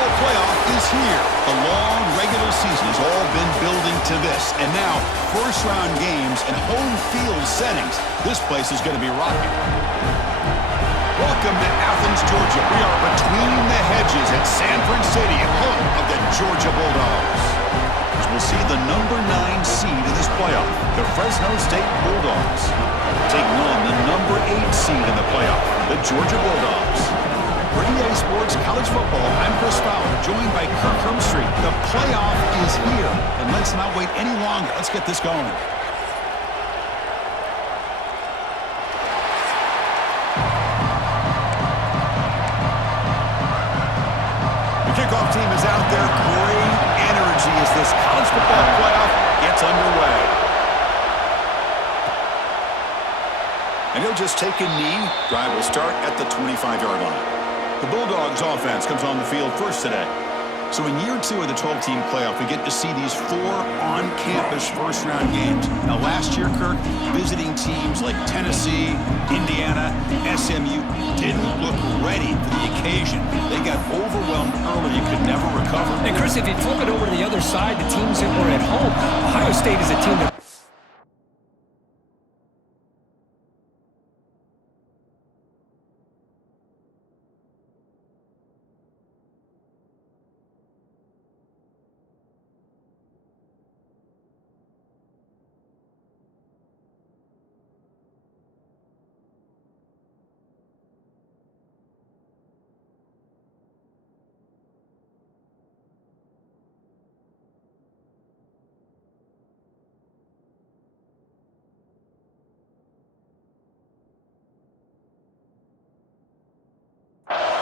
football playoff is here. The long regular season has all been building to this. And now, first-round games and home field settings. This place is going to be rocking. Welcome to Athens, Georgia. We are between the hedges at Sanford Stadium, home of the Georgia Bulldogs. As we'll see the number 9 seed in this playoff, the Fresno State Bulldogs, taking on the number 8 seed in the playoff, the Georgia Bulldogs. For EA Sports College Football, I'm Chris Fowler, joined by Kirk Hermstreet. The playoff is here, and let's not wait any longer. Let's get this going. The kickoff team is out there. Great energy as this college football playoff gets underway. And he'll just take a knee. Drive will start at the 25-yard line. The Bulldogs offense comes on the field first today. So in year 2 of the 12-team playoff, we get to see these 4 on-campus first-round games. Now, last year, Kirk, visiting teams like Tennessee, Indiana, SMU didn't look ready for the occasion. They got overwhelmed early and could never recover. And, Chris, if you flip it over to the other side, the teams that were at home, Ohio State is a team that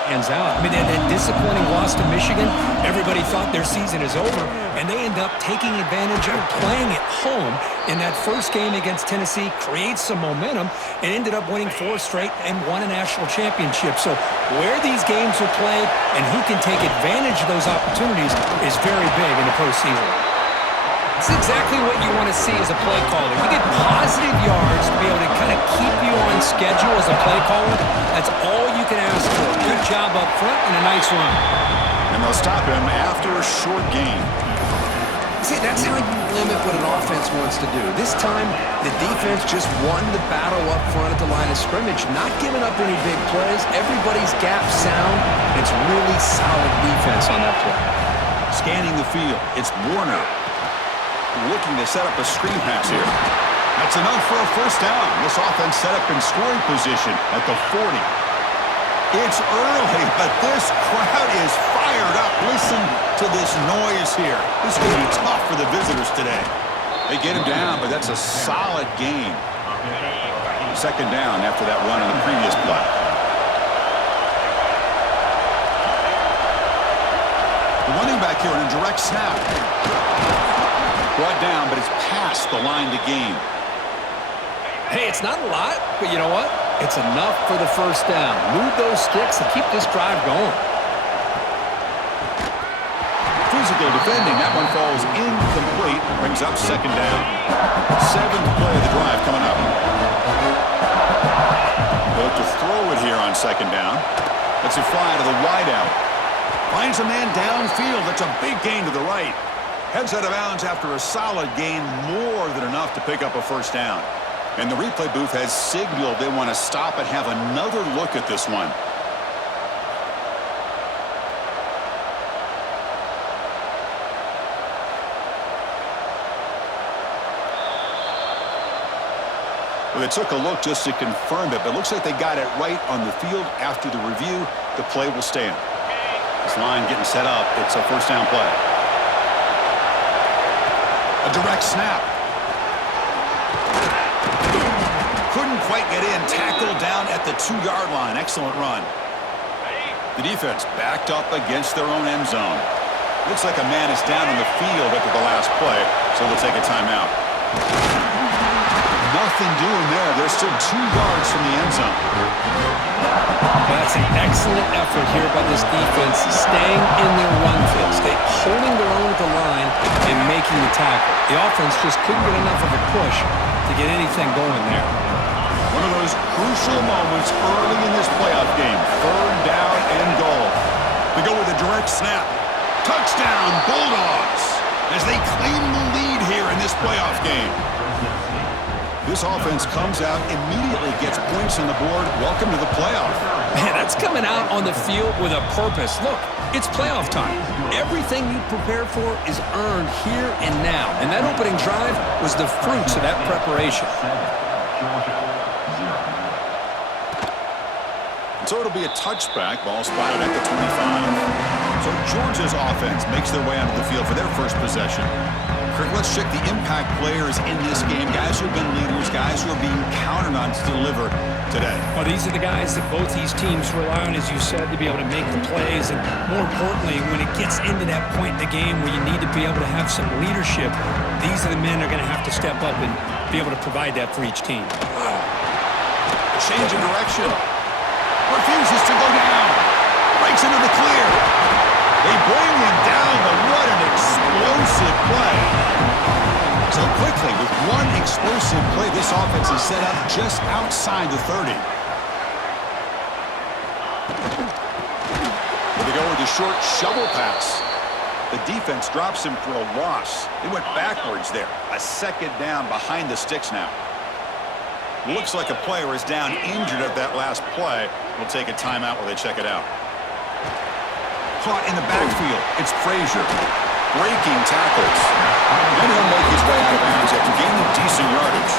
hands out. I mean, that disappointing loss to Michigan, everybody thought their season is over, and they end up taking advantage of playing at home in that first game against Tennessee, creates some momentum, and ended up winning 4 straight and won a national championship. So where these games are played and who can take advantage of those opportunities is very big in the postseason. It's exactly what you want to see as a play caller. You get positive yards to be able to kind of keep you on schedule as a play caller. That's all you can ask for. Good job up front and a nice run. And they'll stop him after a short gain. See, that's how you limit what an offense wants to do. This time, the defense just won the battle up front at the line of scrimmage, not giving up any big plays. Everybody's gap sound. It's really solid defense on that play. Scanning the field, it's Warner. Looking to set up a screen pass here. That's enough for a first down. This offense set up in scoring position at the 40. It's early, but this crowd is fired up. Listen to this noise here. This is going to be tough for the visitors today. They get him down, but that's a solid gain. Second down after that run on the previous play. The running back here on a direct snap. Brought down, but it's past the line to gain. Hey, it's not a lot, but you know what? It's enough for the first down. Move those sticks and keep this drive going. Physical defending. That one falls incomplete. Brings up second down. 7th play of the drive coming up. They'll have to throw it here on second down. Lets it fly to the wideout. Finds a man downfield. That's a big gain to the right. Heads out of bounds after a solid gain, more than enough to pick up a first down. And the replay booth has signaled they want to stop and have another look at this one. Well, they took a look just to confirm it, but it looks like they got it right on the field. After the review, the play will stand. This line getting set up. It's a first down play. A direct snap. Couldn't quite get in. Tackled down at the 2-yard line. Excellent run. The defense backed up against their own end zone. Looks like a man is down on the field after the last play, so they'll take a timeout. Nothing doing there. They're still 2 yards from the end zone. That's an excellent effort here by this defense, staying in their run fits, holding their own at the line and making the tackle. The offense just couldn't get enough of a push to get anything going there. One of those crucial moments early in this playoff game. 3rd down and goal. We go with a direct Direct snap. Touchdown, Bulldogs, as they claim the lead here in this playoff game. This offense comes out, immediately gets points on the board. Welcome to the playoff. Man, that's coming out on the field with a purpose. Look, it's playoff time. Everything you prepare for is earned here and now. And that opening drive was the fruits of that preparation. So it'll be a touchback, ball spotted at the 25. So Georgia's offense makes their way onto the field for their first possession. Kirk, let's check the impact players in this game, guys who have been leaders, guys who are being counted on to deliver today. Well, these are the guys that both these teams rely on, as you said, to be able to make the plays. And more importantly, when it gets into that point in the game where you need to be able to have some leadership, these are the men that are going to have to step up and be able to provide that for each team. A change of direction. Refuses to go down. Breaks into the clear. They bring him down, but what an explosive play. So quickly, with one explosive play, this offense is set up just outside the 30. Here they go with a short shovel pass. The defense drops him for a loss. They went backwards there. A second down behind the sticks now. Looks like a player is down injured at that last play. We'll take a timeout while they check it out. Caught in the backfield. It's Frazier. Breaking tackles. And he'll make his way out of bounds after gaining decent yardage.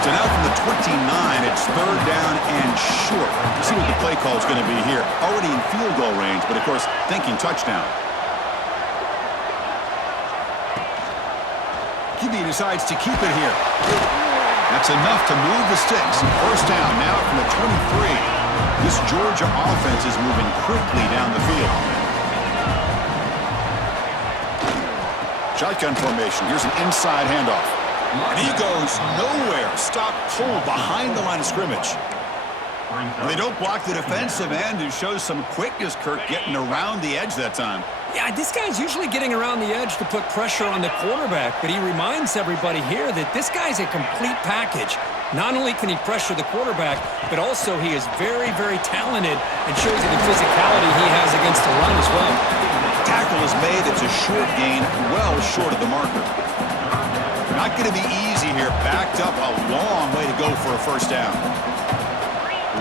So now from the 29, it's third down and short. See what the play call is going to be here. Already in field goal range, but of course, thinking touchdown. QB decides to keep it here. That's enough to move the sticks. First down now from the 23. This Georgia offense is moving quickly down the field. Shotgun formation. Here's an inside handoff. And he goes nowhere. Stop cold behind the line of scrimmage. And they don't block the defensive end, who shows some quickness, Kirk, getting around the edge that time. Yeah, this guy's usually getting around the edge to put pressure on the quarterback, but he reminds everybody here that this guy's a complete package. Not only can he pressure the quarterback, but also he is very, very talented and shows you the physicality he has against the run as well. Tackle is made. It's a short gain, well short of the marker. Not going to be easy here. Backed up a long way to go for a first down.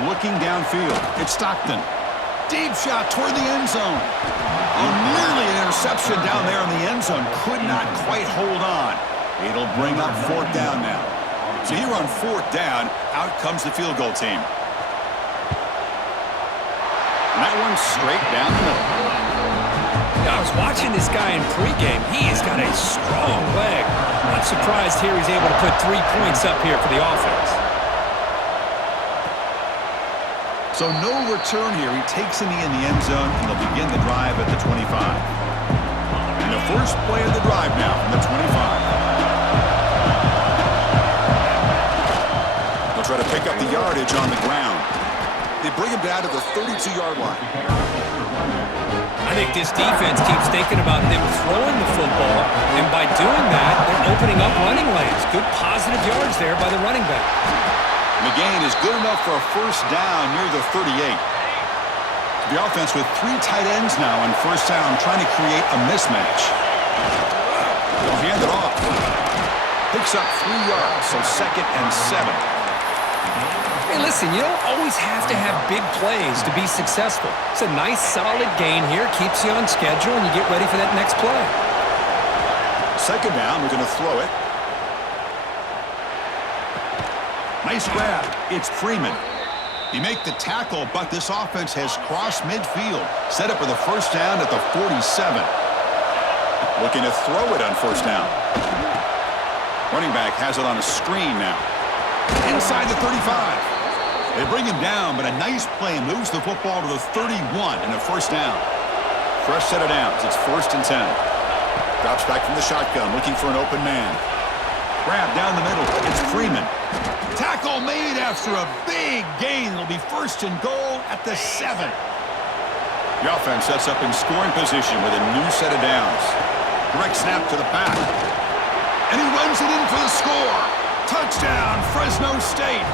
Looking downfield. It's Stockton. Deep shot toward the end zone. Oh, nearly an interception down there in the end zone. Could not quite hold on. It'll bring up fourth down now. So here on fourth down, out comes the field goal team. And that one's straight down the middle. I was watching this guy in pregame. He has got a strong leg. Not surprised here he's able to put 3 points up here for the offense. So no return here. He takes a knee in the end zone, and they'll begin the drive at the 25. And the first play of the drive now from the 25. They'll try to pick up the yardage on the ground. They bring him down to the 32-yard line. I think this defense keeps thinking about them throwing the football, and by doing that, they're opening up running lanes. Good positive yards there by the running back. The gain is good enough for a first down near the 38. The offense with 3 tight ends now on first down, trying to create a mismatch. They'll hand it off. Picks up 3 yards, so second and 7. Hey, listen, you don't always have to have big plays to be successful. It's a nice, solid gain here. Keeps you on schedule, and you get ready for that next play. Second down, we're going to throw it. Nice grab. It's Freeman. He make the tackle, but this offense has crossed midfield. Set up for the first down at the 47. Looking to throw it on first down. Running back has it on a screen now. Inside the 35. They bring him down, but a nice play moves the football to the 31 and a first down. Fresh set of downs. It's first and 10. Drops back from the shotgun, looking for an open man. Grab down the middle. It's Freeman. Tackle made after a big gain. It'll be first and goal at the 7. The offense sets up in scoring position with a new set of downs. Direct snap to the back. And he runs it in for the score. Touchdown, Fresno State.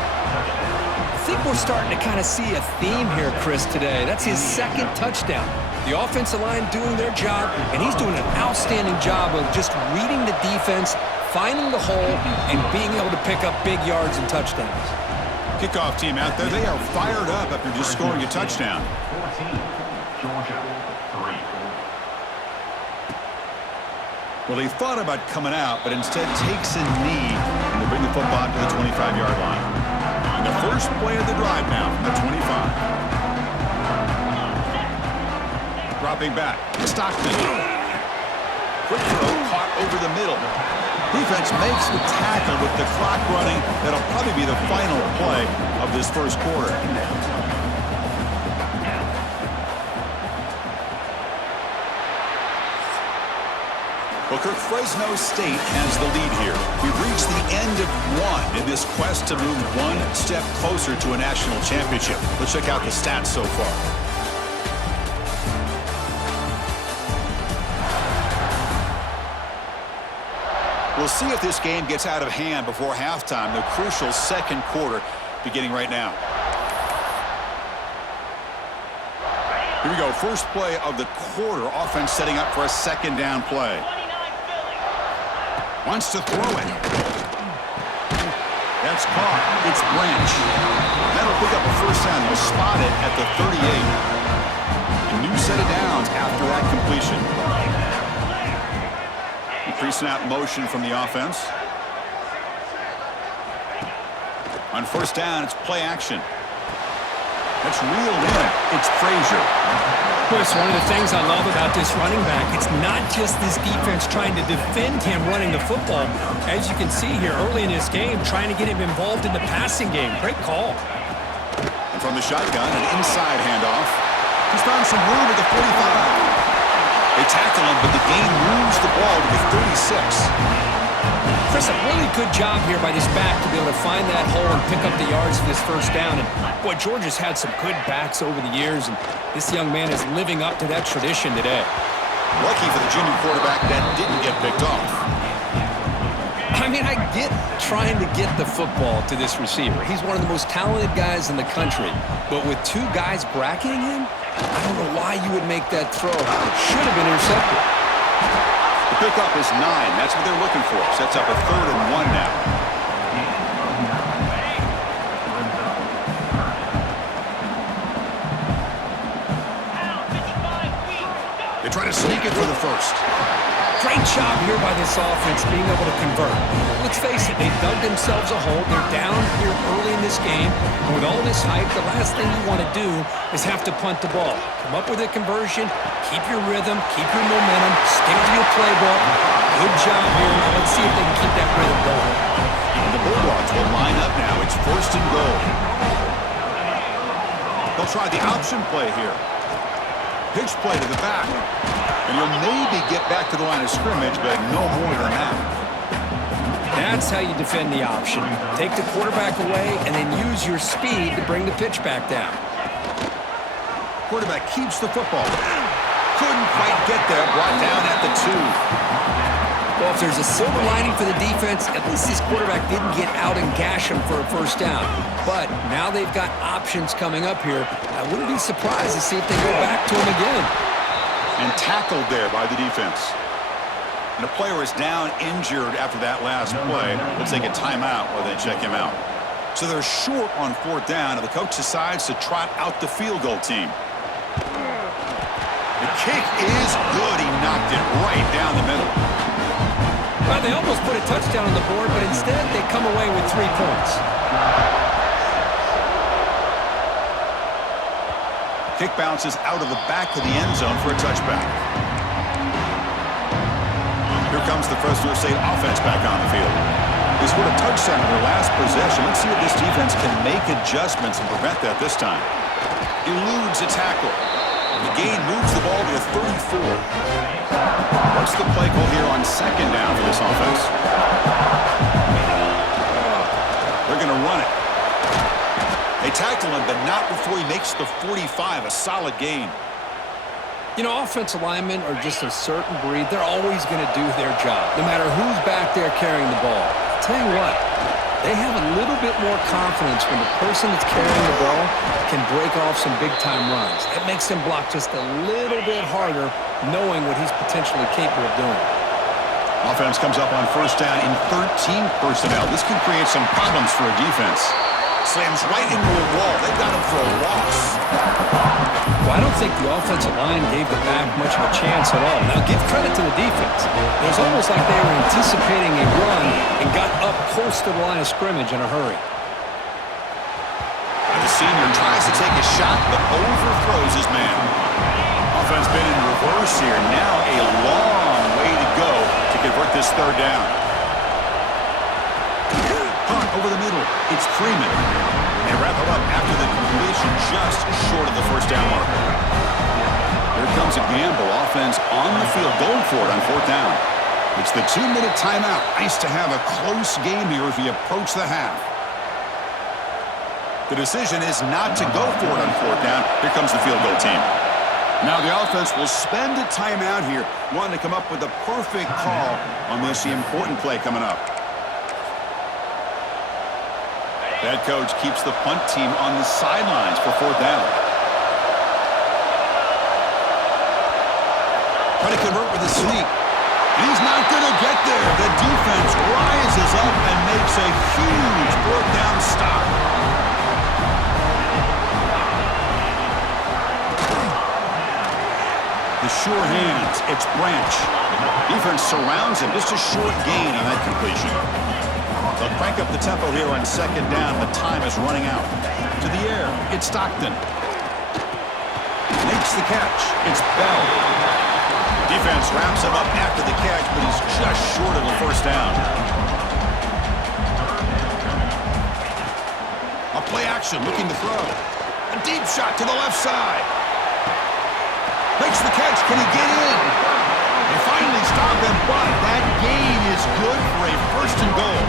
think we're starting to kind of see a theme here, Chris, today. That's his second touchdown. The offensive line doing their job, and he's doing an outstanding job of just reading the defense, finding the hole, and being able to pick up big yards and touchdowns. Kickoff team out there, they are fired up after just scoring a touchdown. 14, Georgia, 3. Well, he thought about coming out, but instead takes a knee and they bring the football to the 25-yard line. And the first play of the drive now from the 25. Dropping back, Stockton. Quick throw, caught over the middle. Defense makes the tackle with the clock running. That'll probably be the final play of this first quarter. Well, Kirk, Fresno State has the lead here. We've reached the end of one in this quest to move one step closer to a national championship. Let's check out the stats so far. We'll see if this game gets out of hand before halftime, the crucial second quarter beginning right now. Here we go, first play of the quarter. Offense setting up for a second down play. Wants to throw it. That's caught. It's Branch. That'll pick up a first down. They'll spot it at the 38. A new set of downs after that completion. Pre-snap motion from the offense. On first down, it's play action. That's reeled in. It's Frazier. Chris, one of the things I love about this running back, it's not just this defense trying to defend him running the football. As you can see here early in this game, trying to get him involved in the passing game. Great call. And from the shotgun, an inside handoff. He's found some room at the 45. They tackle him, but the gain moves the ball to the 36. Chris, a really good job here by this back to be able to find that hole and pick up the yards for this first down. And, boy, Georgia's had some good backs over the years, and this young man is living up to that tradition today. Lucky for the junior quarterback that didn't get picked off. I mean, I get trying to get the football to this receiver. He's one of the most talented guys in the country. But with two guys bracketing him, I don't know why you would make that throw. It should have been intercepted. The pickup is 9. That's what they're looking for. Sets up a 3rd and 1 now. They try to sneak it for the first. Great job here by this offense being able to convert. Let's face it, they dug themselves a hole. They're down here early in this game. And with all this hype, the last thing you want to do is have to punt the ball. Come up with a conversion, keep your rhythm, keep your momentum, stick to your playbook. Good job here. Now let's see if they can keep that rhythm going. And the Bulldogs will line up now. It's 1st and goal. They'll try the option play here. Pitch play to the back. And you'll maybe get back to the line of scrimmage, but no more than that. That's how you defend the option. Take the quarterback away and then use your speed to bring the pitch back down. Quarterback keeps the football. Couldn't quite get there. Brought down at the 2. Well, if there's a silver lining for the defense, at least this quarterback didn't get out and gash him for a first down. But now they've got options coming up here. I wouldn't be surprised to see if they go back to him again. And tackled there by the defense. And the player is down injured after that last play. Let's take a timeout while they check him out. So they're short on 4th down, and the coach decides to trot out the field goal team. The kick is good. He knocked it right down the middle. Well, they almost put a touchdown on the board, but instead they come away with 3 points. Kick bounces out of the back of the end zone for a touchback. Here comes the Fresno State offense back on the field. They scored a touchdown in their last possession. Let's see if this defense can make adjustments and prevent that this time. Eludes a tackle. The gain moves the ball to the 34. What's the play call here on second down for this offense? They're going to run it. They tackle him, but not before he makes the 45. A solid gain. You know, offensive linemen are just a certain breed. They're always going to do their job, no matter who's back there carrying the ball. I'll tell you what, They have a little bit more confidence when the person that's carrying the ball can break off some big-time runs. That makes them block just a little bit harder, knowing what he's potentially capable of doing. Offense comes up on first down in 13 personnel. This can create some problems for a defense. Slams right into a wall. They've got him for a loss. Well, I don't think the offensive line gave the back much of a chance at all. Now, give credit to the defense. It was almost like they were anticipating a run and got up close to the line of scrimmage in a hurry. The senior tries to take a shot, but overthrows his man. Offense been in reverse here. Now a long way to go to convert this third down. Hunt over the middle. It's Freeman. They wrap it up after the completion just short of the first down marker. Here comes a gamble. Offense on the field going for it on fourth down. It's the 2-minute timeout. Nice to have a close game here as we approach the half. The decision is not to go for it on fourth down. Here comes the field goal team. Now the offense will spend a timeout here, wanting to come up with a perfect call on this important play coming up. Head coach keeps the punt team on the sidelines for fourth down. Trying to convert with a sneak. He's not going to get there. The defense rises up and makes a huge fourth down stop. The sure hands. It's Branch. Defense surrounds him. Just a short gain on that completion. They'll crank up the tempo here on second down, but time is running out. To the air, it's Stockton. Makes the catch. It's Bell. Defense wraps him up after the catch, but he's just short of the first down. A play action, looking to throw. A deep shot to the left side. Makes the catch. Can he get in? They finally stop him, but that gain is good for a first and goal.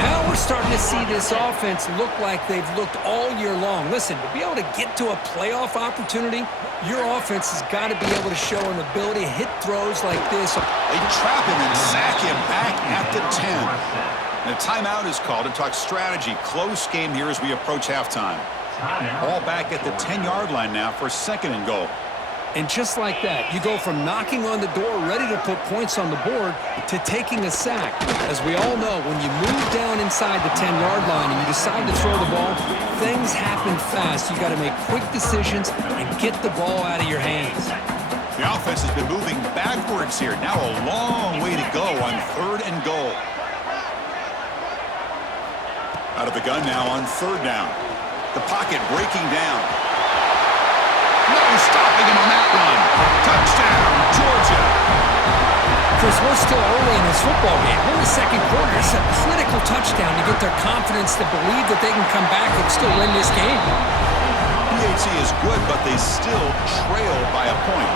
Now we're starting to see this offense look like they've looked all year long. Listen, to be able to get to a playoff opportunity, your offense has got to be able to show an ability to hit throws like this. They trap him and sack him back at the 10. And a timeout is called to talk strategy. Close game here as we approach halftime. All back at the 10-yard line now for second and goal. And just like that, you go from knocking on the door, ready to put points on the board, to taking a sack. As we all know, when you move down inside the 10-yard line and you decide to throw the ball, things happen fast. You got to make quick decisions and get the ball out of your hands. The offense has been moving backwards here. Now a long way to go on third and goal. Out of the gun now on third down. The pocket breaking down. No stopping him on that one. Touchdown, Georgia. Chris, we're still early in this football game. We're in the second quarter. It's a critical touchdown to get their confidence to believe that they can come back and still win this game. PAT is good, but they still trail by a point.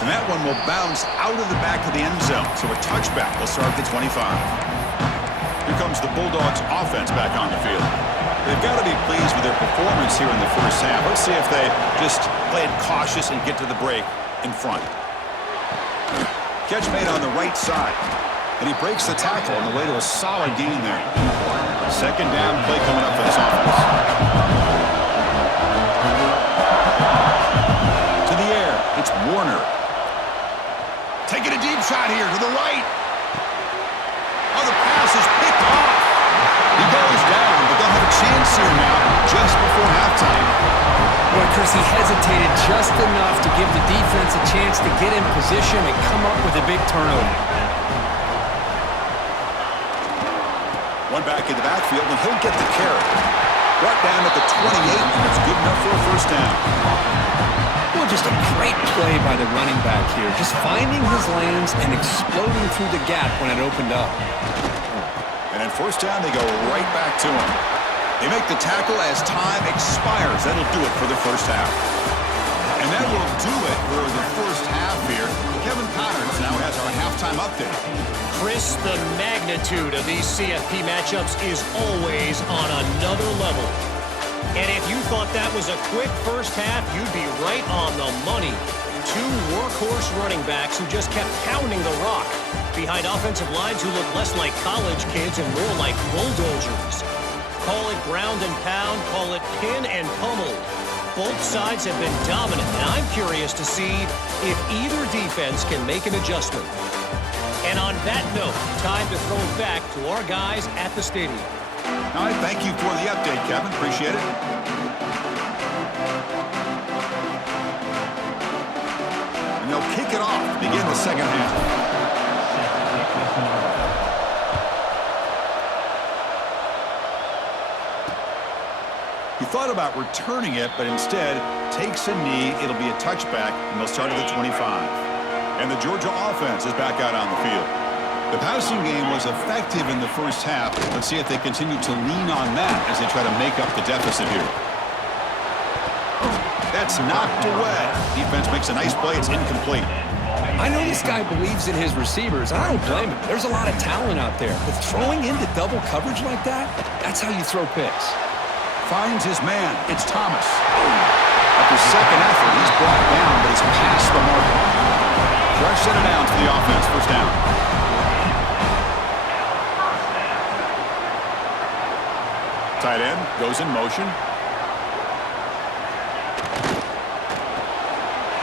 And that one will bounce out of the back of the end zone. So a touchback will start at the 25. Here comes the Bulldogs offense back on the field. They've got to be pleased with their performance here in the first half. Let's see if they just play it cautious and get to the break in front. Catch made on the right side. And he breaks the tackle on the way to a solid gain there. Second down play coming up for this offense. To the air, it's Warner. Taking a deep shot here to the right. Oh, the pass is picked off. He goes down, but they'll have a chance here now just before halftime. Boy, Chris, he hesitated just enough to give the defense a chance to get in position and come up with a big turnover. One back in the backfield, and he'll get the carry. Brought down at the 28, and it's good enough for a first down. Well, just a great play by the running back here. Just finding his lanes and exploding through the gap when it opened up. And at first down, they go right back to him. They make the tackle as time expires. That'll do it for the first half. And that will do it for the first half here. Kevin Connors now has our halftime update. Chris, the magnitude of these CFP matchups is always on another level. And if you thought that was a quick first half, you'd be right on the money. Two workhorse running backs who just kept pounding the rock behind offensive lines who look less like college kids and more like bulldozers. Call it ground and pound, call it pin and pummel. Both sides have been dominant, and I'm curious to see if either defense can make an adjustment. And on that note, time to throw it back to our guys at the stadium. All right, thank you for the update, Kevin. Appreciate it. And they'll kick it off to begin the second half. He thought about returning it, but instead takes a knee. It'll be a touchback, and they'll start at the 25. And the Georgia offense is back out on the field. The passing game was effective in the first half. Let's see if they continue to lean on that as they try to make up the deficit here. That's knocked away. Defense makes a nice play. It's incomplete. I know this guy believes in his receivers, and I don't blame him. There's a lot of talent out there. But throwing into double coverage like that, that's how you throw picks. Finds his man. It's Thomas. After second effort, he's brought down, but he's past the marker. Fresh set of downs for the offense. First down. Tight end goes in motion.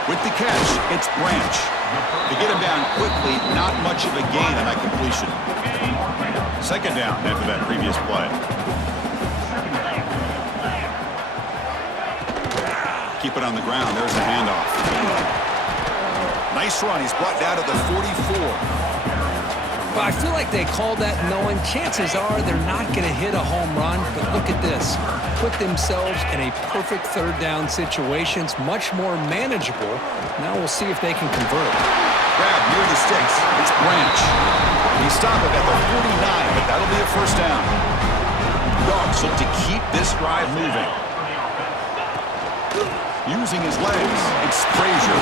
With the catch, it's Branch. To get him down quickly, not much of a gain on that completion. Second down after that previous play. Keep it on the ground. There's a handoff. Nice run. He's brought down to the 44. But I feel like they called that knowing chances are they're not going to hit a home run. But look at this. Put themselves in a perfect third down situation. It's much more manageable. Now we'll see if they can convert. Grab near the sticks. It's Branch. He stopped it at the 49, but that'll be a first down. Dogs look to keep this drive moving. Using his legs, it's Frazier.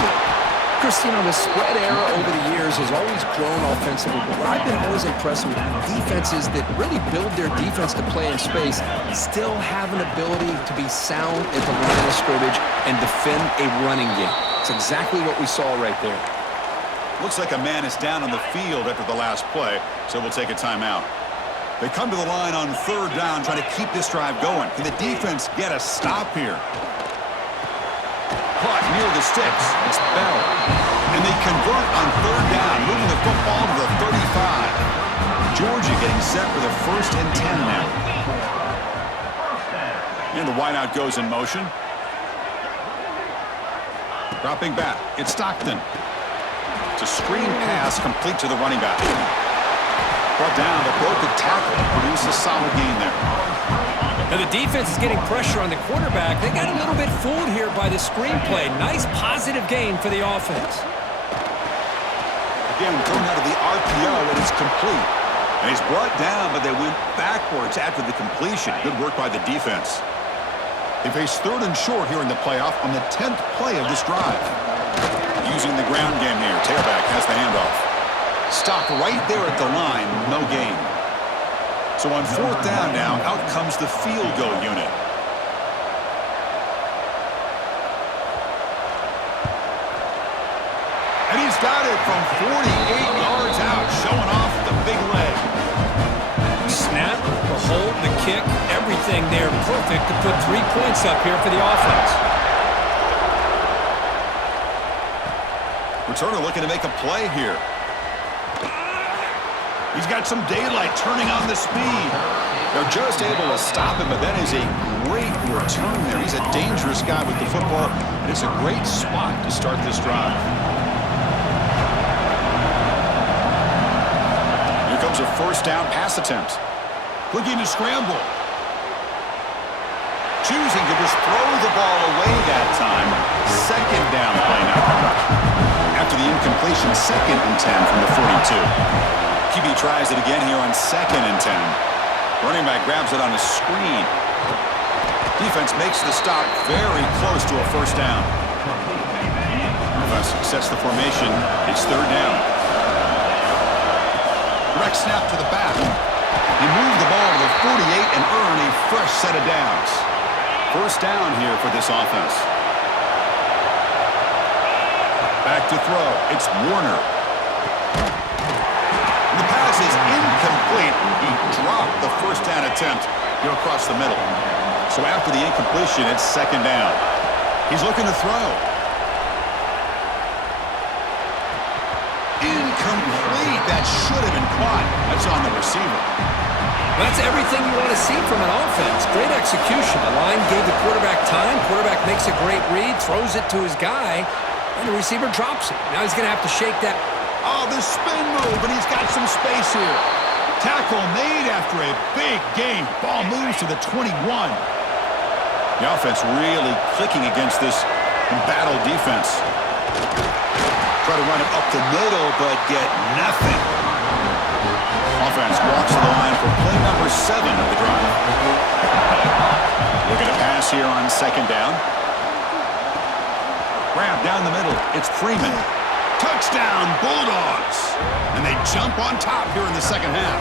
Chris, you know, the spread era over the years has always grown offensively, but what I've been always impressed with defenses that really build their defense to play in space still have an ability to be sound at the line of scrimmage and defend a running game. It's exactly what we saw right there. Looks like a man is down on the field after the last play, so we'll take a timeout. They come to the line on third down, trying to keep this drive going. Can the defense get a stop here? Caught near the sticks. It's Bell. And they convert on third down, moving the football to the 35. Georgia getting set for the 1st and 10 now. And the wideout goes in motion. Dropping back. It's Stockton. It's a screen pass complete to the running back. Brought down, but broke the tackle. Produce a solid gain there. Now the defense is getting pressure on the quarterback. They got a little bit fooled here by the screenplay. Nice positive gain for the offense. Again, thrown out of the RPO, and it's complete. And he's brought down, but they went backwards after the completion. Good work by the defense. They face third and short here in the playoff on the 10th play of this drive. Using the ground game here. Tailback has the handoff. Stopped right there at the line. No gain. So on fourth down now, out comes the field goal unit. And he's got it from 48 yards out, showing off the big leg. Snap, the hold, the kick, everything there perfect to put 3 points up here for the offense. Returner looking to make a play here. He's got some daylight turning on the speed. They're just able to stop him, but that is a great return there. He's a dangerous guy with the football, and it's a great spot to start this drive. Here comes a first down pass attempt. Looking to scramble. Choosing to just throw the ball away that time. Second down play now. After the incompletion, 2nd and 10 from the 42. QB tries it again here on 2nd and 10. Running back grabs it on a screen. Defense makes the stop very close to a first down. Defense sets the formation. It's third down. Direct snap to the back. He moved the ball to the 48 and earned a fresh set of downs. First down here for this offense. Back to throw. It's Warner. The pass is incomplete. He dropped the first down attempt here across the middle. So after the incompletion, it's second down. He's looking to throw. Incomplete. That should have been caught. That's on the receiver. That's everything you want to see from an offense. Great execution. The line gave the quarterback time. Quarterback makes a great read, throws it to his guy, and the receiver drops it. Now he's going to have to shake that. Oh, the spin move, and he's got some space here. Tackle made after a big game. Ball moves to the 21. The offense really clicking against this embattled defense. Try to run it up the middle, but get nothing. Offense walks to the line for play number 7 of the drive. Looking to pass here on second down. Grab down the middle. It's Freeman. Touchdown, Bulldogs. And they jump on top here in the second half.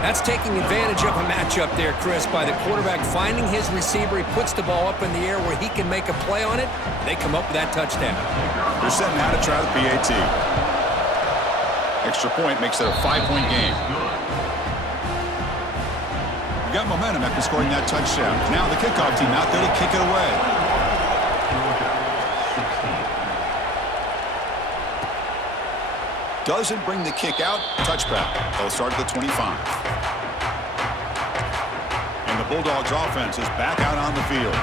That's taking advantage of a matchup there, Chris, by the quarterback finding his receiver. He puts the ball up in the air where he can make a play on it. They come up with that touchdown. They're setting out to try the PAT. Extra point makes it a 5-point game. We got momentum after scoring that touchdown. Now the kickoff team out there to kick it away. Doesn't bring the kick out. Touchback. They'll start at the 25. And the Bulldogs offense is back out on the field.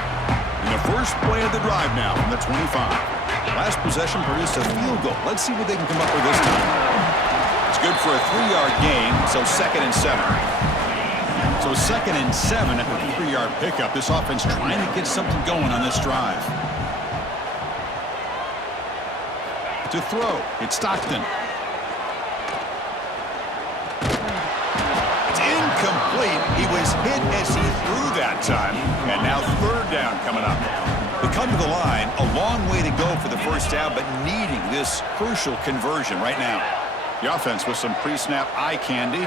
In the first play of the drive now from the 25. Last possession produced a field goal. Let's see what they can come up with this time. It's good for a 3-yard gain, so 2nd and 7. So 2nd and 7 at the 3-yard pickup. This offense trying to get something going on this drive. To throw, it's Stockton. It's incomplete. He was hit as he threw that time. And now third down coming up. They come to the line, a long way to go for the first down, but needing this crucial conversion right now. The offense with some pre-snap eye candy.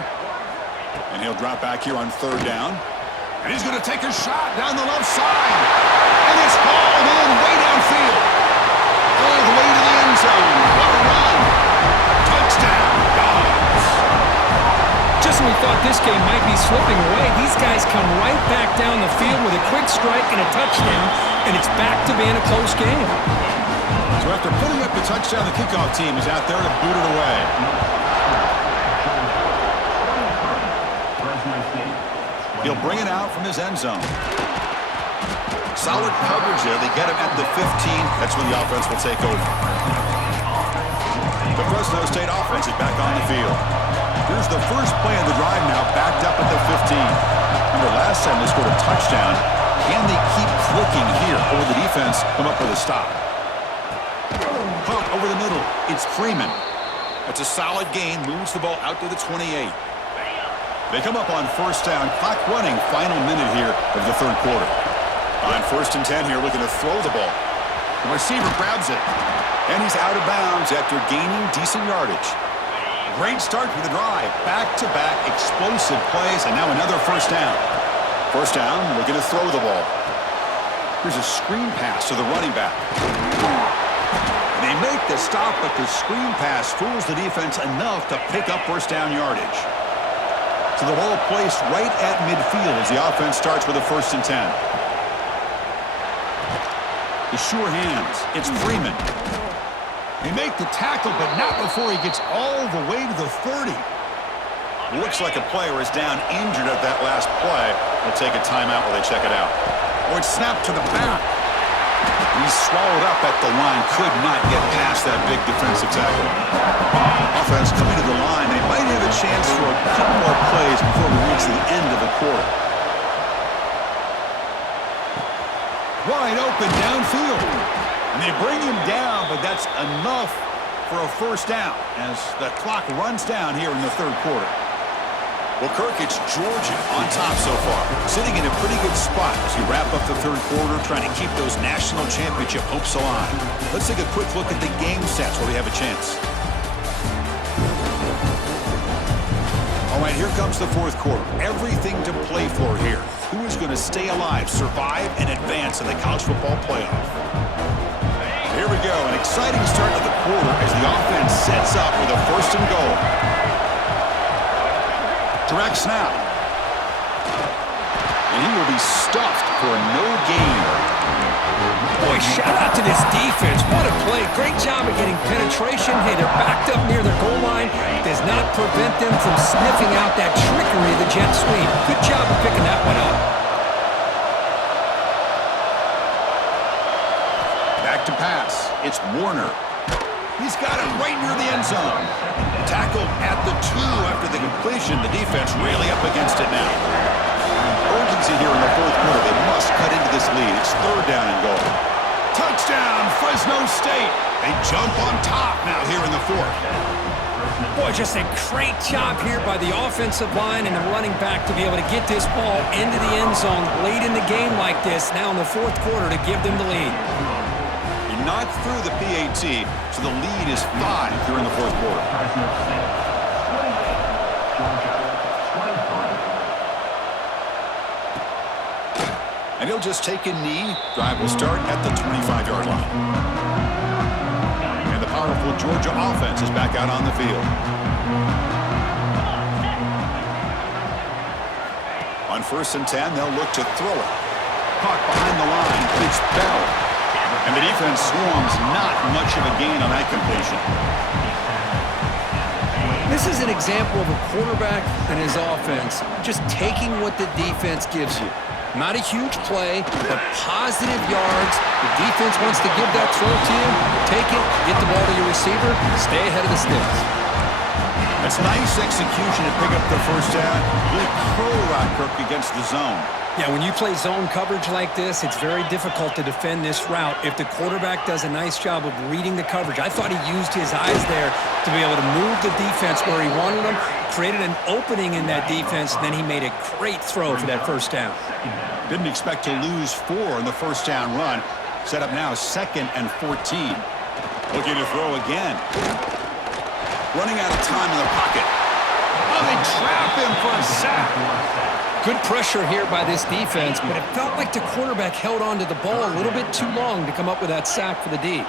And he'll drop back here on third down. And he's going to take a shot down the left side. And it's hauled in way downfield. All the way to the end zone. What a run. Touchdown, Dogs. Just when we thought this game might be slipping away, these guys come right back down the field with a quick strike and a touchdown, and it's back to being a close game. So after putting up the touchdown, the kickoff team is out there to boot it away. He'll bring it out from his end zone. Solid coverage there. They get him at the 15. That's when the offense will take over. The Fresno State offense is back on the field. Here's the first play of the drive now, backed up at the 15. Remember, last time they scored a touchdown. Can they keep clicking here, or will the defense come up with a stop? Pump over the middle. It's Freeman. That's a solid gain. Moves the ball out to the 28. They come up on first down. Clock running. Final minute here of the third quarter. On 1st and 10 here, looking to throw the ball. The receiver grabs it. And he's out of bounds after gaining decent yardage. Great start for the drive. Back-to-back explosive plays, and now another first down. First down, looking to throw the ball. Here's a screen pass to the running back. They make the stop, but the screen pass fools the defense enough to pick up first down yardage. So the ball placed right at midfield as the offense starts with a 1st and 10. The sure hands. It's Freeman. They make the tackle, but not before he gets all the way to the 30. Looks like a player is down injured at that last play. They'll take a timeout while they check it out. Or it's snapped to the back. He's swallowed up at the line. Could not get past that big defensive tackle. Offense coming to the line. They might have a chance for a couple more plays before we reach the end of the quarter. Wide open downfield. And they bring him down, but that's enough for a first down as the clock runs down here in the third quarter. Well, Kirk, it's Georgia on top so far, sitting in a pretty good spot as we wrap up the third quarter, trying to keep those national championship hopes alive. Let's take a quick look at the game stats where we have a chance. All right, here comes the fourth quarter. Everything to play for here. Who is going to stay alive, survive, and advance in the college football playoff? Here we go, an exciting start to the quarter as the offense sets up with a first and goal. Direct snap. And he will be stuffed for no gain. Boy, shout out to this defense. What a play. Great job of getting penetration. Hey, they're backed up near their goal line. Does not prevent them from sniffing out that trickery of the jet sweep. Good job of picking that one up. Back to pass. It's Warner. He's got it right near the end zone. Tackled at the 2 after the completion. The defense really up against it now. Urgency here in the fourth quarter. They must cut into this lead. It's third down and goal. Touchdown, Fresno State. They jump on top now here in the fourth. Boy, just a great job here by the offensive line and the running back to be able to get this ball into the end zone late in the game like this, now in the fourth quarter, to give them the lead. You're not through the PAT, so the lead is 5 here in the fourth quarter. And he'll just take a knee. Drive will start at the 25-yard line. And the powerful Georgia offense is back out on the field. On 1st and 10, they'll look to throw it. Caught behind the line, but it's Bell. And the defense swarms, not much of a gain on that completion. This is an example of a quarterback and his offense just taking what the defense gives you. Not a huge play, but positive yards. The defense wants to give that throw to you. Take it, get the ball to your receiver, stay ahead of the sticks. That's nice execution to pick up the first down. Good pro route, Kirk, against the zone. Yeah, when you play zone coverage like this, it's very difficult to defend this route if the quarterback does a nice job of reading the coverage. I thought he used his eyes there to be able to move the defense where he wanted them, created an opening in that defense, and then he made a great throw for that first down. Didn't expect to lose 4 in the first down run. Set up now 2nd and 14. Looking to throw again. Running out of time in the pocket. Oh, they trap him for a sack. Good pressure here by this defense, but it felt like the quarterback held on to the ball a little bit too long to come up with that sack for the D.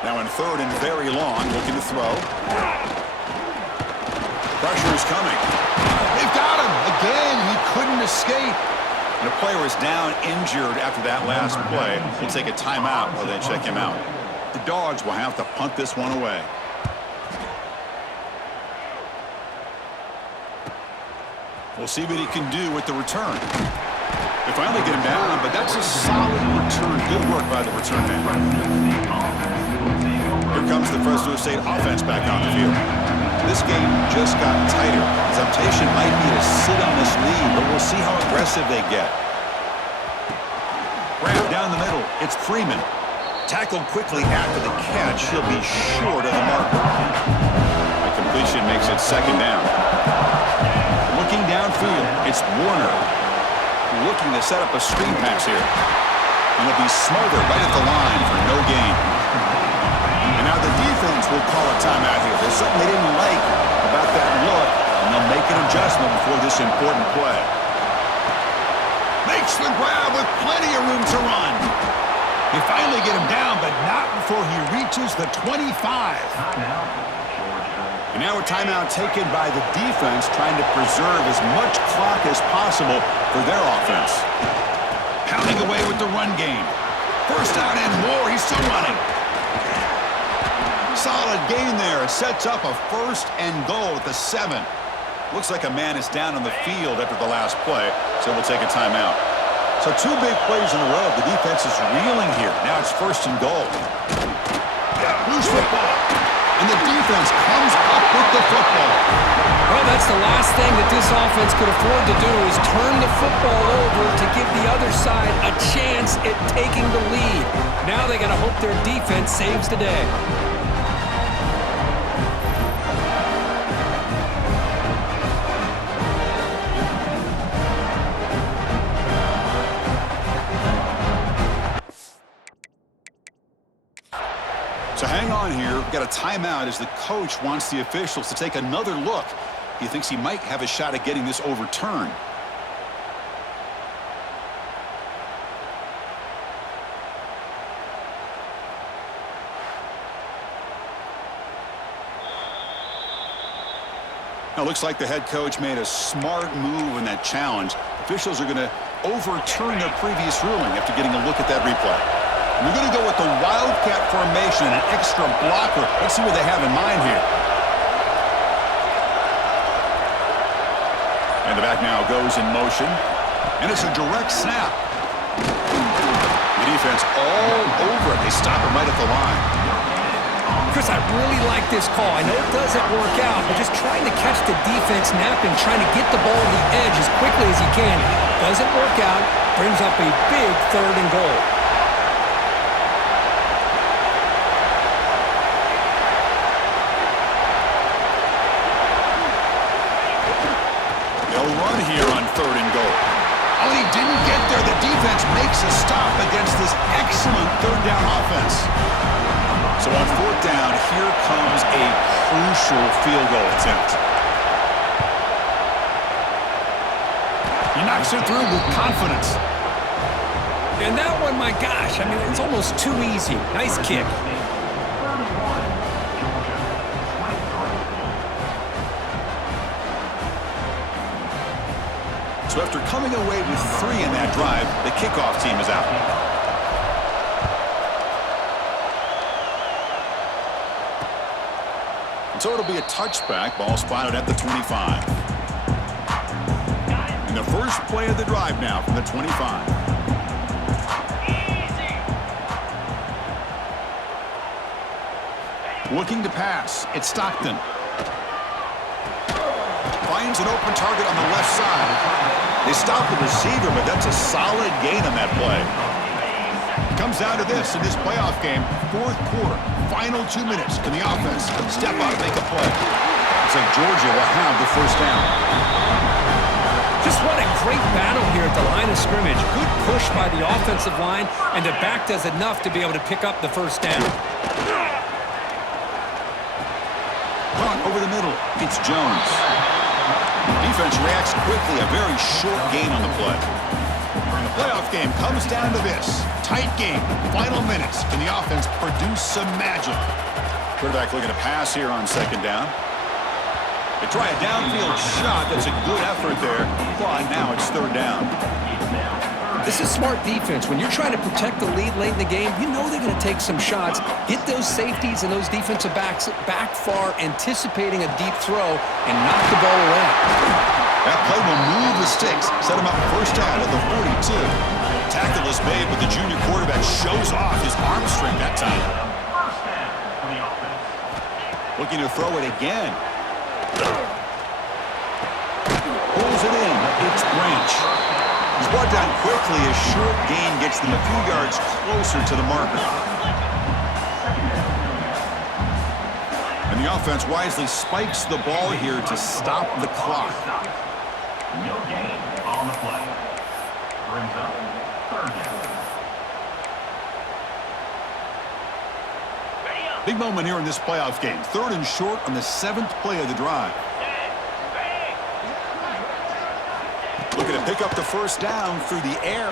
Now in 3rd and very long, looking to throw. Pressure is coming. They've got him. Again, he couldn't escape. And a player is down injured after that last play. We'll take a timeout while they check him out. The Dogs will have to punt this one away. We'll see what he can do with the return. They finally get him down, but that's a solid return. Good work by the return man. Here comes the Fresno State offense back on the field. This game just got tighter. The temptation might be to sit on this lead, but we'll see how aggressive they get. Grab down the middle. It's Freeman. Tackled quickly after the catch. He'll be short of the marker. The completion makes it 2nd down. Looking downfield, it's Warner. Looking to set up a screen pass here. And he'll be smothered right at the line for no gain. And now the defense will call a timeout here. There's something they didn't like about that look, and they'll make an adjustment before this important play. Makes the grab with plenty of room to run. They finally get him down, but not before he reaches the 25. And now a timeout taken by the defense, trying to preserve as much clock as possible for their offense. Pounding away with the run game. First down and more. He's still running. Solid gain there. It sets up a 1st and goal at the 7. Looks like a man is down on the field after the last play, so we'll take a timeout. So 2 big plays in a row. The defense is reeling here. Now it's 1st and goal. Loose football. And the defense comes up with the football. Well, that's the last thing that this offense could afford to do is turn the football over to give the other side a chance at taking the lead. Now they got to hope their defense saves the day. So hang on here. We've got a timeout as the coach wants the officials to take another look. He thinks he might have a shot at getting this overturned. Now, looks like the head coach made a smart move in that challenge. Officials are going to overturn their previous ruling after getting a look at that replay. We're going to go with the Wildcat formation and an extra blocker. Let's see what they have in mind here. And the back now goes in motion. And it's a direct snap. The defense all over it. They stop it right at the line. Chris, I really like this call. I know it doesn't work out, but just trying to catch the defense napping, trying to get the ball to the edge as quickly as he can. Doesn't work out. Brings up a big 3rd and goal. They'll run here on 3rd and goal. Oh, he didn't get there. The defense makes a stop against this excellent 3rd down offense. So on 4th down, here comes a crucial field goal attempt. He knocks it through with confidence. And that one, my gosh, I mean, it's almost too easy. Nice kick. So after coming away with 3 in that drive, the kickoff team is out. So it'll be a touchback. Ball spotted at the 25. And the first play of the drive now from the 25. Looking to pass. It's Stockton. Finds an open target on the left side. They stop the receiver, but that's a solid gain on that play. Comes down to this in this playoff game. 4th quarter, final 2 minutes. Can the offense step up, make a play? Looks like Georgia will have the 1st down. Just what a great battle here at the line of scrimmage. Good push by the offensive line, and the back does enough to be able to pick up the 1st down. Caught over the middle. It's Jones. Defense reacts quickly. A very short gain on the play. The playoff game comes down to this. Tight game. Final minutes. Can the offense produce some magic? Quarterback looking to pass here on 2nd down. They try a downfield shot. That's a good effort there. But now it's 3rd down. This is smart defense. When you're trying to protect the lead late in the game, you know they're going to take some shots. Get those safeties and those defensive backs back far, anticipating a deep throw, and knock the ball away. That play will move the sticks. Set him up 1st down at the 42. Tackle is made, but the junior quarterback shows off his arm strength that time. Looking to throw it again. Pulls it in. It's Branch. He's brought down quickly. A short gain gets them a few yards closer to the marker. And the offense wisely spikes the ball here to stop the clock. No gain on the play. Brings up 3rd down. Big moment here in this playoff game. 3rd and short on the 7th play of the drive. Looking to pick up the 1st down through the air.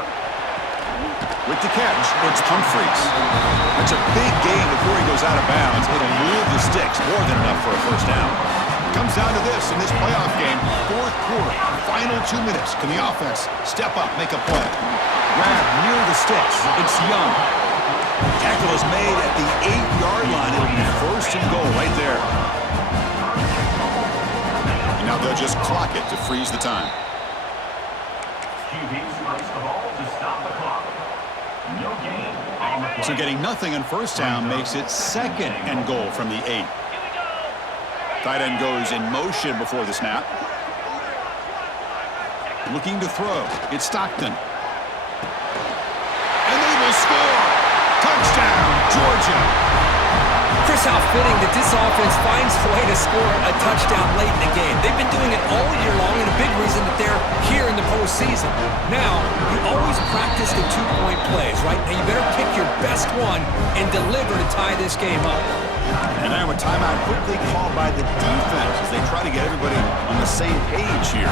With the catch, it's Humphreys. That's a big gain before he goes out of bounds. It'll move the sticks, more than enough for a 1st down. Comes down to this in this playoff game. 4th quarter, final 2 minutes. Can the offense step up, make a play? Grab near the sticks. It's Young. Tackle is made at the 8-yard line. It'll be 1st and goal right there. And now they'll just clock it to freeze the time. QB strikes the ball to stop the clock. No gain on the play. So getting nothing on 1st down makes it 2nd and goal from the 8. Tight end goes in motion before the snap. Looking to throw. It's Stockton. And they will score! Touchdown, Georgia! Chris, how fitting that this offense finds a way to score a touchdown late in the game. They've been doing it all year long, and a big reason that they're here in the postseason. Now, you always practice the 2-point plays, right? Now, you better pick your best one and deliver to tie this game up. And now a timeout quickly called by the defense as they try to get everybody on the same page here.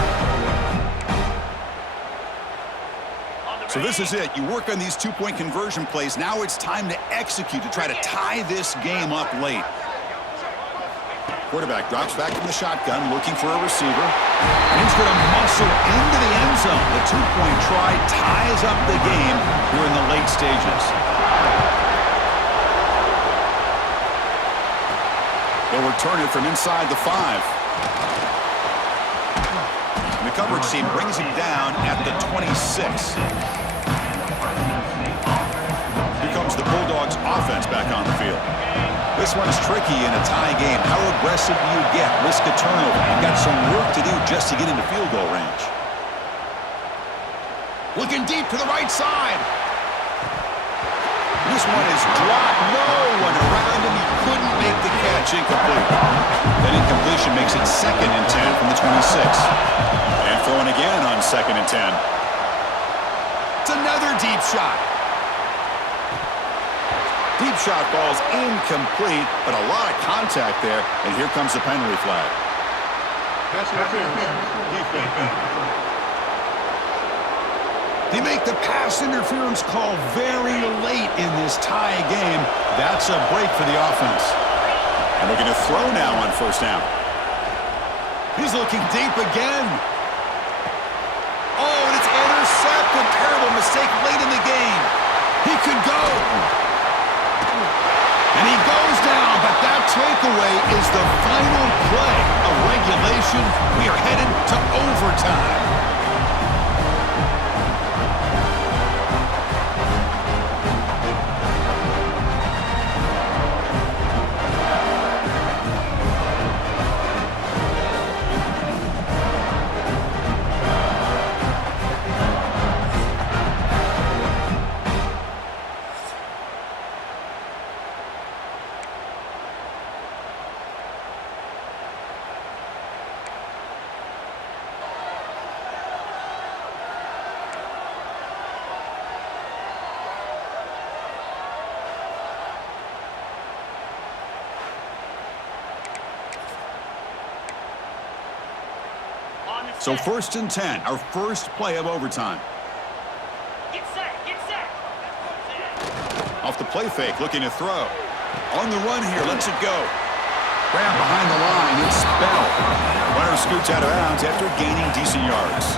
So this is it. You work on these 2-point conversion plays. Now it's time to execute to try to tie this game up late. Quarterback drops back from the shotgun, looking for a receiver. And he's going to muscle into the end zone. The two-point try ties up the game here in the late stages. They'll return it from inside the 5. And the coverage team brings him down at the 26. Here comes the Bulldogs offense back on the field. This one's tricky in a tie game. How aggressive do you get? Risk a turnover. You've got some work to do just to get into field goal range. Looking deep to the right side. This one is dropped. No one around him. He couldn't make the catch. Incomplete. That incompletion makes it 2nd and 10 from the 26. And throwing again on 2nd and 10. It's another deep shot. Deep shot falls incomplete, but a lot of contact there, and here comes the penalty flag. They make the pass interference call very late in this tie game. That's a break for the offense. And looking to throw now on 1st down. He's looking deep again. Oh, and it's intercepted. Terrible mistake late in the game. He could go. And he goes down, but that takeaway is the final play of regulation. We are headed to overtime. So 1st and 10, our first play of overtime. Get set, get set. Off the play fake, looking to throw. On the run here, lets it go. Grab behind the line, it's Bell. Runner scoots out of bounds after gaining decent yards.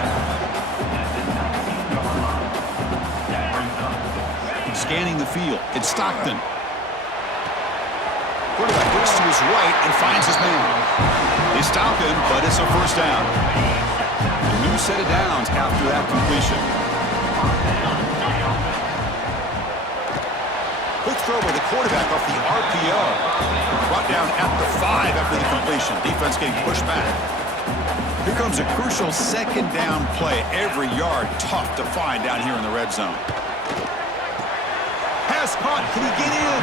Scanning the field, it's Stockton. Quarterback looks to his right and finds his man. They stop him, but it's a 1st down. A new set of downs after that completion. Quick throw by the quarterback off the RPO. Brought down at the 5 after the completion. Defense getting pushed back. Here comes a crucial 2nd down play. Every yard tough to find down here in the red zone. Pass caught. Can he get in?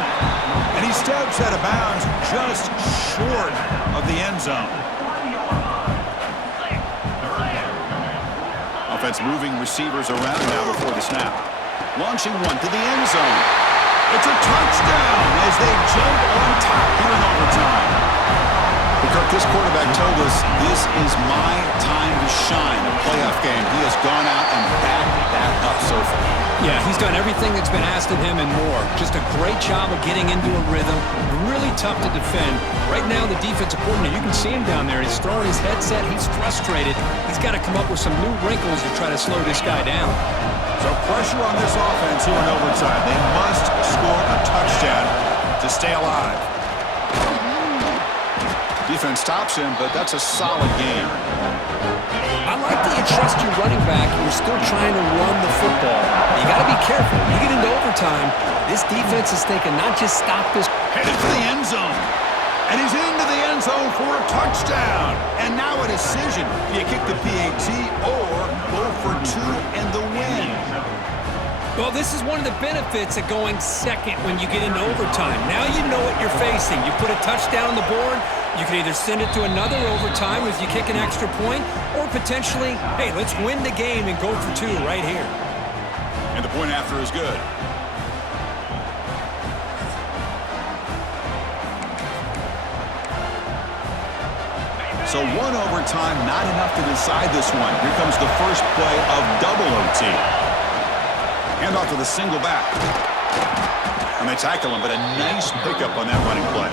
And he steps out of bounds just short of the end zone. Offense moving receivers around now before the snap. Launching one to the end zone. It's a touchdown as they jump on top here in overtime. Kirk, this quarterback told us this is my time to shine. A playoff game. He has gone out and backed that up so far. Yeah, he's done everything that's been asked of him and more. Just a great job of getting into a rhythm. Really tough to defend. Right now, the defensive coordinator, you can see him down there. He's throwing his headset. He's frustrated. He's got to come up with some new wrinkles to try to slow this guy down. So pressure on this offense here in overtime. They must score a touchdown to stay alive. Defense stops him, but that's a solid game. I like that you trust your running back. You're still trying to run the football. You got to be careful. You get into overtime, this defense is thinking not just stop this. Headed for the end zone. And he's into the end zone for a touchdown. And now a decision. Do you kick the PAT or go for 2 and the win? Well, this is one of the benefits of going second when you get into overtime. Now you know what you're facing. You put a touchdown on the board, you can either send it to another overtime if you kick an extra point, or potentially, hey, let's win the game and go for 2 right here. And the point after is good. So 1 overtime, not enough to decide this one. Here comes the first play of double OT. Hand off to the single back. And they tackle him, but a nice pickup on that running play.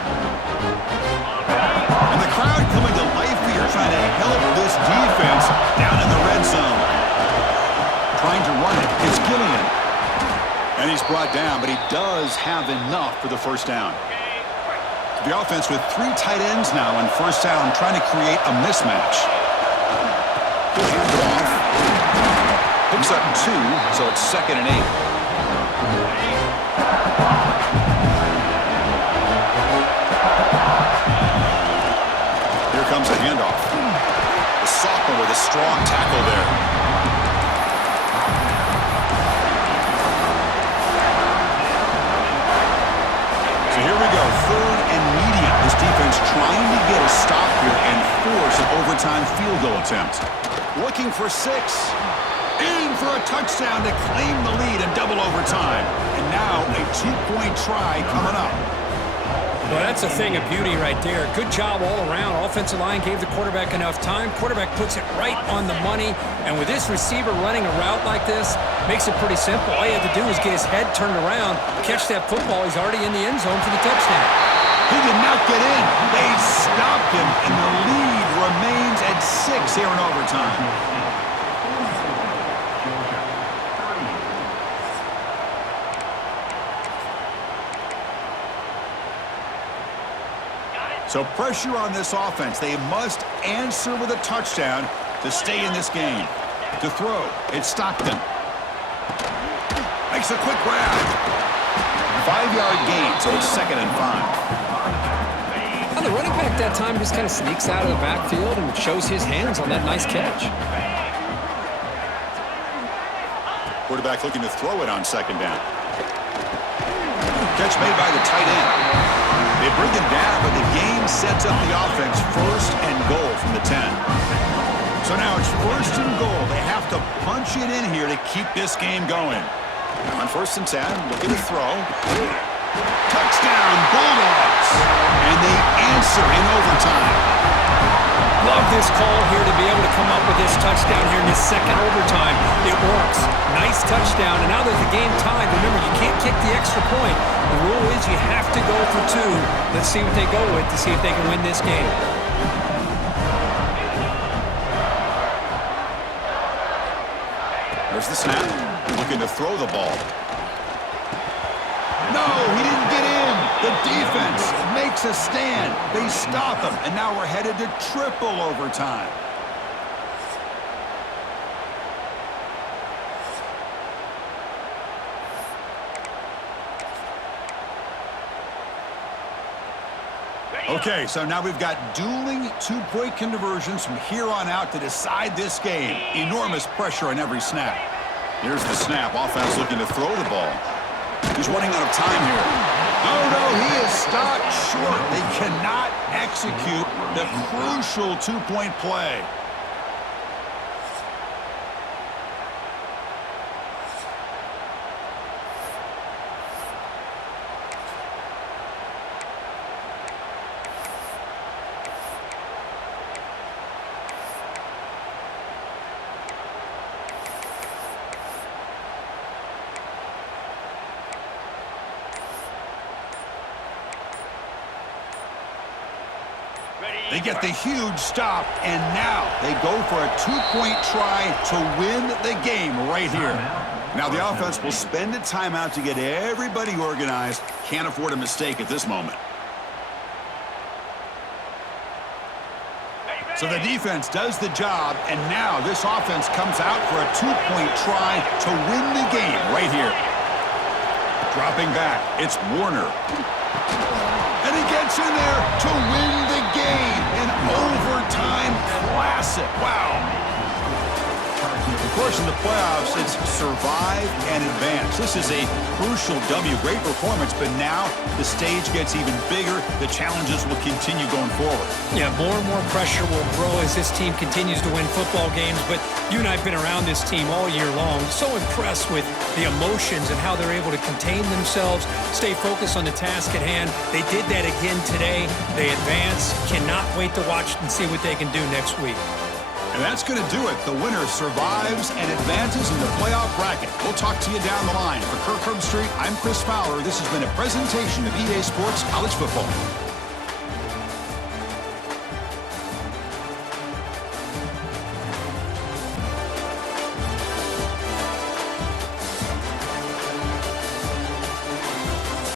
And the crowd coming to life here, trying to help this defense down in the red zone. Trying to run it. It's Gillian. And he's brought down, but he does have enough for the first down. The offense with 3 tight ends now on first down, trying to create a mismatch. Good handoff. Picks up 2, so it's 2nd and 8. Here comes a handoff. The sophomore with a strong tackle there. So here we go, 3rd and medium. This defense trying to get a stop here and force an overtime field goal attempt. Looking for 6. In for a touchdown to claim the lead in double overtime. And now a 2-point try coming up. Well, that's a thing of beauty right there. Good job all around. Offensive line gave the quarterback enough time. Quarterback puts it right on the money. And with this receiver running a route like this, makes it pretty simple. All you have to do is get his head turned around, catch that football. He's already in the end zone for the touchdown. He did not get in. They stopped him, and the lead remains at 6 here in overtime. So pressure on this offense. They must answer with a touchdown to stay in this game. To throw, it's Stockton. Makes a quick grab. 5-yard gain, so it's 2nd and 5. Well, the running back that time just kind of sneaks out of the backfield and shows his hands on that nice catch. Quarterback looking to throw it on 2nd down. Catch made by the tight end. They bring him down, but the game sets up the offense 1st and goal from the 10. So now it's 1st and goal. They have to punch it in here to keep this game going. On 1st and 10, looking to throw. Touchdown, Bulldogs! And they answer in overtime. Love this call here to be able to come up with this touchdown here in this 2nd overtime. It works. Nice touchdown, and now there's a game tied. Remember, you can't kick the extra point. The rule is you have to go for 2. Let's see what they go with to see if they can win this game. There's the snap. Looking to throw the ball. No, he didn't get in. The defense makes a stand. They stop him, and now we're headed to triple overtime. Okay, so now we've got dueling 2-point conversions from here on out to decide this game. Enormous pressure on every snap. Here's the snap. Offense looking to throw the ball. He's running out of time here. Oh, no, he is stopped short. They cannot execute the crucial 2-point play. They get the huge stop, and now they go for a 2-point try to win the game right here. Now the offense will spend a timeout to get everybody organized. Can't afford a mistake at this moment. So the defense does the job, and now this offense comes out for a 2-point try to win the game right here. Dropping back, it's Warner. And he gets in there to win the game. An overtime classic. Wow. Of course, in the playoffs, it's survive and advance. This is a crucial W. Great performance, but now the stage gets even bigger. The challenges will continue going forward. Yeah, more and more pressure will grow as this team continues to win football games, but you and I have been around this team all year long. So impressed with the emotions and how they're able to contain themselves, stay focused on the task at hand. They did that again today. They advance. Cannot wait to watch and see what they can do next week. And that's going to do it. The winner survives and advances in the playoff bracket. We'll talk to you down the line. For Kirk Herbstreit, I'm Chris Fowler. This has been a presentation of EA Sports College Football.